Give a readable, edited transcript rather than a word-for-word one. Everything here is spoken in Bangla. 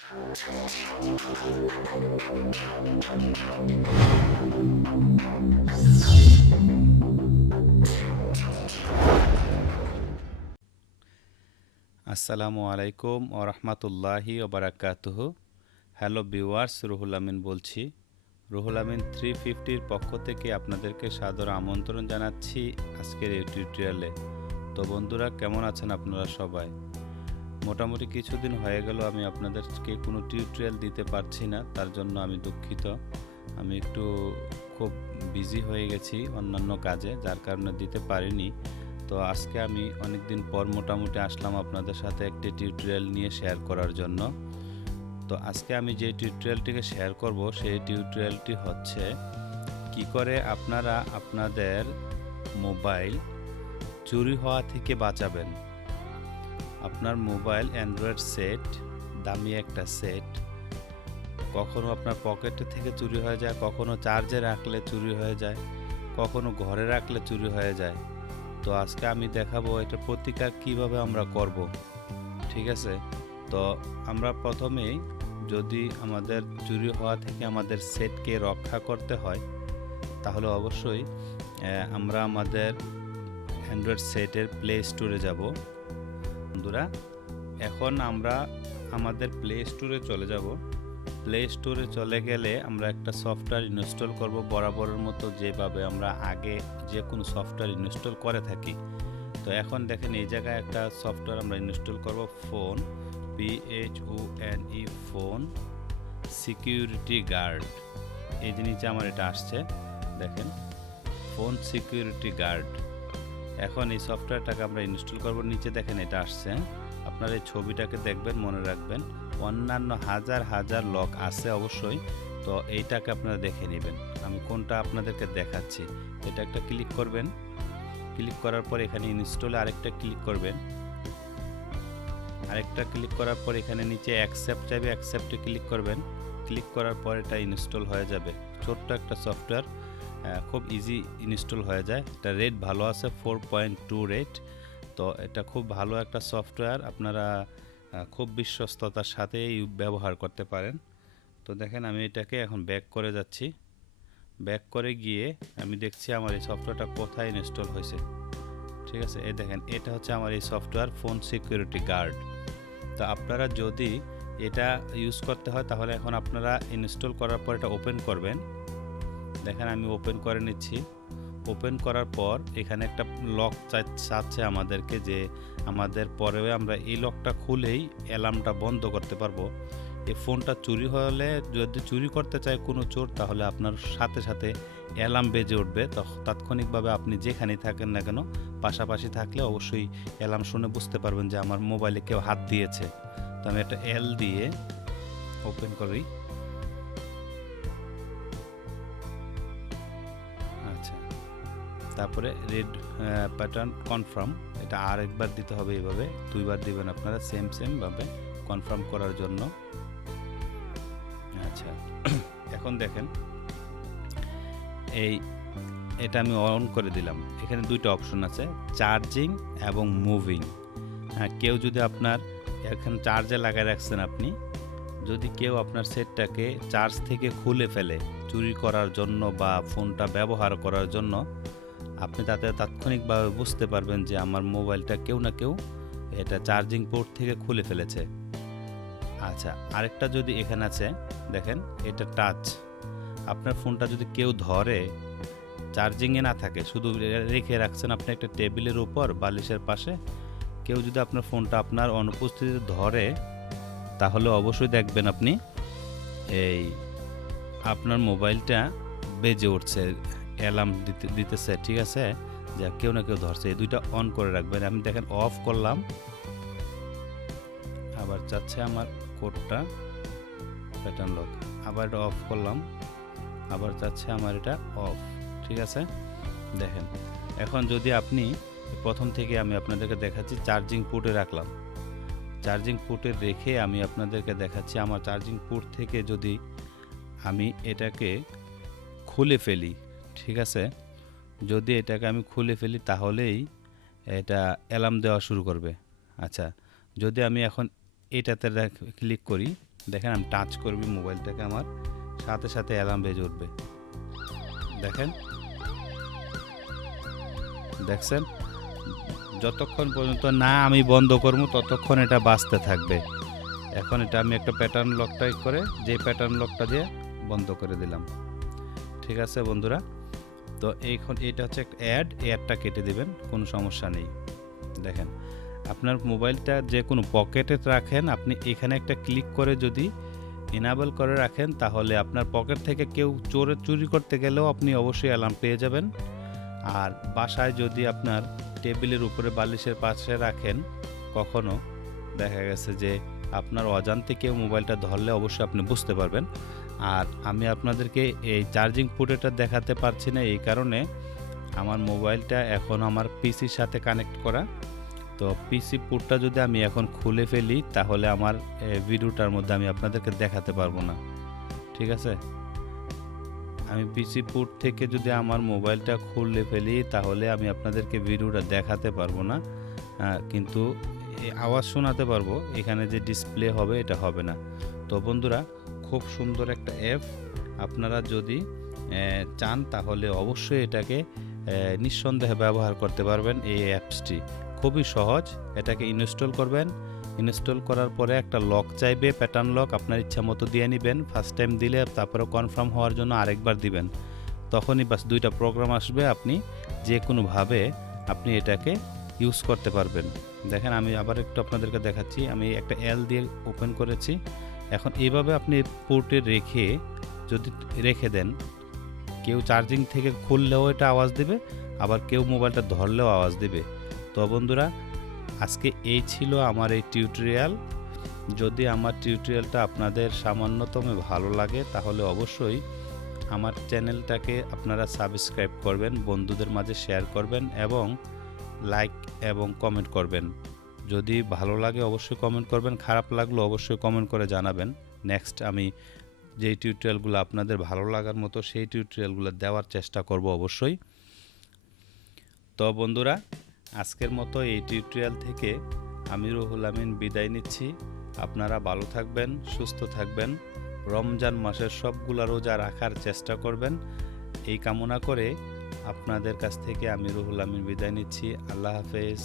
আসসালামু আলাইকুম ওয়া রাহমাতুল্লাহি ওয়া বারাকাতুহু। হ্যালো ভিউয়ার্স, রুহুল আমিন বলছি। রুহুল আমিন 350-র পক্ষ থেকে আপনাদেরকে সাদর আমন্ত্রণ জানাচ্ছি আজকের এই টিউটোরিয়ালে। তো বন্ধুরা, কেমন আছেন আপনারা সবাই? মোটামুটি কিছুদিন হয়ে গেল আমি আপনাদেরকে কোনো টিউটোরিয়াল দিতে পারছি না, তার জন্য আমি দুঃখিত। আমি একটু খুব বিজি হয়ে গেছি অন্যান্য কাজে, যার কারণে দিতে পারিনি। তো আজকে আমি অনেক দিন পর মোটামুটি আসলাম আপনাদের সাথে একটি টিউটোরিয়াল নিয়ে শেয়ার করার জন্য। তো আজকে আমি যে টিউটোরিয়ালটিকে শেয়ার করব সেই টিউটোরিয়ালটি হচ্ছে কি করে আপনারা আপনাদের মোবাইল চুরি হওয়া থেকে বাঁচাবেন। আপনার মোবাইল অ্যান্ড্রয়েড সেট, দামি একটা সেট, কখনো আপনার পকেটে থেকে চুরি হয়ে যায়, কখনো চার্জে রাখলে চুরি হয়ে যায়, কখনো ঘরে রাখলে চুরি হয়ে যায়। তো আজকে আমি দেখাবো এটা প্রতিকার কিভাবে আমরা করব। ঠিক আছে? তো আমরা প্রথমেই যদি আমাদের চুরি হওয়া থেকে আমাদের সেটকে রক্ষা করতে হয়, তাহলে অবশ্যই আমরা আমাদের অ্যান্ড্রয়েড সেটের প্লে স্টোরে যাব। বন্ধুরা, এখন আমরা আমাদের প্লে স্টোরে চলে যাব। প্লে স্টোরে চলে গেলে আমরা একটা সফটওয়্যার ইনস্টল করব, বরাবরের মতো যেভাবে আমরা আগে যে কোনো সফটওয়্যার ইনস্টল করে থাকি। তো এখন দেখেন এই জায়গায় একটা সফটওয়্যার আমরা ইনস্টল করব, phone PHONE phone security guard. এই জিনিসটা আমার এটা আসছে, দেখেন ফোন সিকিউরিটি গার্ড। এখন এই সফটওয়্যারটাকে আমরা ইনস্টল করব। নিচে দেখেন এটা আসছে, আপনারা এই ছবিটাকে দেখবেন, মনে রাখবেন অন্যান্য হাজার হাজার লক আছে অবশ্যই। তো এইটাকে আপনারা দেখে নেবেন, আমি কোনটা আপনাদেরকে দেখাচ্ছি। এটা একটা ক্লিক করবেন, ক্লিক করার পর এখানে ইনস্টলে আরেকটা ক্লিক করবেন, আরেকটা ক্লিক করার পর এখানে নিচে অ্যাকসেপ্ট চাইবে, অ্যাকসেপ্টে ক্লিক করবেন। ক্লিক করার পর এটা ইনস্টল হয়ে যাবে। ছোট্ট একটা সফটওয়্যার, খুব ইজি ইনস্টল হয়ে যায়। এটা রেট ভালো আছে, 4.2 রেট। তো এটা খুব ভালো একটা সফটওয়্যার, আপনারা খুব বিশ্বস্ততার সাথেই ব্যবহার করতে পারেন। তো দেখেন আমি এটাকে এখন ব্যাক করে যাচ্ছি। ব্যাক করে গিয়ে আমি দেখছি আমার এই সফটওয়্যারটা কোথায় ইনস্টল হয়েছে। ঠিক আছে, এই দেখেন এটা হচ্ছে আমার এই সফটওয়্যার ফোন সিকিউরিটি গার্ড। তো আপনারা যদি এটা ইউজ করতে হয় তাহলে এখন আপনারা ইনস্টল করার পর এটা ওপেন করবেন। দেখেন আমি ওপেন করে নিচ্ছি। ওপেন করার পর এখানে একটা লক চাচ্ছে আমাদেরকে, যে আমাদের পরে আমরা এই লকটা খুলেই অ্যালার্মটা বন্ধ করতে পারবো। এই ফোনটা চুরি হলে, যদি চুরি করতে চায় কোনো চোর, তাহলে আপনার সাথে সাথে অ্যালার্ম বেজে উঠবে। তাৎক্ষণিকভাবে আপনি যেখানেই থাকেন না কেন, পাশাপাশি থাকলে অবশ্যই অ্যালার্ম শুনে বুঝতে পারবেন যে আমার মোবাইলে কেউ হাত দিয়েছে। তো আমি একটা এল দিয়ে ওপেন করি। আচ্ছা, তারপরে রেড প্যাটার্ন কনফার্ম, এটা আর একবার দিতে হবে, এইভাবে দুইবার দিবেন আপনারা সেম ভাবে কনফার্ম করার জন্য। আচ্ছা, এখন দেখেন এটা আমি অন করে দিলাম। এখানে দুইটা অপশন আছে, চার্জিং এবং মুভিং। হ্যাঁ, কেউ যদি আপনার এখন চার্জে লাগায় রাখছেন, আপনি যদি কেউ আপনার সেটটাকে চার্জ থেকে খুলে ফেলে চুরি করার জন্য বা ফোনটা ব্যবহার করার জন্য, আপনি তাতে তাৎক্ষণিকভাবে বুঝতে পারবেন যে আমার মোবাইলটা কেউ না কেউ এটা চার্জিং পোর্ট থেকে খুলে ফেলেছে। আচ্ছা, আরেকটা যদি এখানে আছে, দেখেন এটা টাচ। আপনার ফোনটা যদি কেউ ধরে, চার্জিংয়ে না থাকে, শুধু রেখে রাখছেন আপনি একটা টেবিলের উপর বালিশের পাশে, কেউ যদি আপনার ফোনটা আপনার অনুপস্থিতিতে ধরে, তাহলে অবশ্যই দেখবেন আপনি এই আপনার মোবাইলটা বেজে উঠছে, অ্যালার্ম দিতেছে। ঠিক আছে, যে কেউ না কেউ ধরছে। এই দুইটা অন করে রাখবেন। আমি দেখেন অফ করলাম, আবার যাচ্ছে আমার কোডটা প্যাটার্ন লক, আবার এটা অফ করলাম, আবার যাচ্ছে আমার এটা অফ। ঠিক আছে, দেখেন এখন যদি আপনি প্রথম থেকে আমি আপনাদেরকে দেখাচ্ছি, চার্জিং পোর্টে রাখলাম, চার্জিং পোর্টে রেখে আমি আপনাদেরকে দেখাচ্ছি আমার চার্জিং পোর্ট থেকে যদি আমি এটাকে খুলে ফেলি। ঠিক আছে, যদি এটাকে আমি খুলে ফেলি তাহলেই এটা অ্যালার্ম দেওয়া শুরু করবে। আচ্ছা, যদি আমি এখন এটাতে ক্লিক করি, দেখেন আমি টাচ করবি মোবাইলটাকে, আমার সাথে সাথে অ্যালার্ম বেজে উঠবে। দেখেন, দেখছেন, যতক্ষণ পর্যন্ত না আমি বন্ধ করবো ততক্ষণ এটা বাজতে থাকবে। এখন এটা আমি একটা প্যাটার্ন লকটা করে, যে প্যাটার্ন লকটা দিয়ে বন্ধ করে দিলাম। ঠিক আছে বন্ধুরা, তো এইখন এটা হচ্ছে একটা অ্যাডটা কেটে দিবেন, কোনো সমস্যা নেই। দেখেন, আপনার মোবাইলটা যে কোনো পকেটে রাখেন, আপনি এখানে একটা ক্লিক করে যদি ইনেবল করে রাখেন, তাহলে আপনার পকেট থেকে কেউ চুরি করতে গেলেও আপনি অবশ্যই অ্যালার্ম পেয়ে যাবেন। আর বাসায় যদি আপনার টেবিলের উপরে বালিশের পাশে রাখেন, কখনো দেখা গেছে যে আপনার অজান্তে কেউ মোবাইলটা ধরলে অবশ্যই আপনি বুঝতে পারবেন। আর আমি আপনাদেরকে এই চার্জিং পোর্টটা দেখাতে পারছি না, এই কারণে আমার মোবাইলটা এখন আমার পিসির সাথে কানেক্ট করা। তো পিসি পোর্টটা যদি আমি এখন খুলে ফেলি, তাহলে আমার ভিডিওটার মধ্যে আমি আপনাদেরকে দেখাতে পারবো না। ঠিক আছে, আমি পিসি পোর্ট থেকে যদি আমার মোবাইলটা খুলে ফেলি, তাহলে আমি আপনাদেরকে ভিডিওটা দেখাতে পারবো না, কিন্তু আওয়াজ শোনাতে পারবো। এখানে যে ডিসপ্লে হবে এটা হবে না। তো বন্ধুরা, খুব সুন্দর একটা অ্যাপ, আপনারা যদি চান তাহলে অবশ্যই এটাকে নিঃসন্দেহে ব্যবহার করতে পারবেন। এই অ্যাপসটি খুবই সহজ, এটাকে ইনস্টল করবেন। ইনস্টল করার পরে একটা লক চাইবে, প্যাটার্ন লক, আপনার ইচ্ছা মতো দিয়ে নেবেন। ফার্স্ট টাইম দিলে তারপরে কনফার্ম হওয়ার জন্য আরেকবার দিবেন, তখনই বাস 2টা প্রোগ্রাম আসবে। আপনি যে কোনোভাবে আপনি এটাকে ইউজ করতে পারবেন। দেখেন, আমি আবার একটু আপনাদেরকে দেখাচ্ছি। আমি একটা এল দিয়ে ওপেন করেছি। এখন এইভাবে আপনি পোর্টে যদি রেখে দেন, কেউ চার্জিং থেকে খুললেও এটা আওয়াজ দেবে, আবার কেউ মোবাইলটা ধরলেও আওয়াজ দেবে। তো বন্ধুরা, আজকে এই ছিল আমার এই টিউটোরিয়াল। যদি আমার টিউটোরিয়ালটা আপনাদের সামান্যতম ভালো লাগে, তাহলে অবশ্যই আমার চ্যানেলটাকে আপনারা সাবস্ক্রাইব করবেন, বন্ধুদের মাঝে শেয়ার করবেন এবং লাইক এবং কমেন্ট করবেন। যদি ভালো লাগে অবশ্যই কমেন্ট করবেন, খারাপ লাগলে অবশ্যই কমেন্ট করে জানাবেন। নেক্সট আমি যেই টিউটোরিয়ালগুলো আপনাদের ভালো লাগার মতো সেই টিউটোরিয়ালগুলো দেওয়ার চেষ্টা করব অবশ্যই। তো বন্ধুরা, আজকের মতো এই টিউটোরিয়াল থেকে আমি রুহুল আমিন বিদায় নিচ্ছি। আপনারা ভালো থাকবেন, সুস্থ থাকবেন, রমজান মাসের সবগুলা রোজা রাখার চেষ্টা করবেন, এই কামনা করে আপনাদের কাছ থেকে আমি রুহুল আমিন বিদায় নিচ্ছি। আল্লাহ হাফেজ।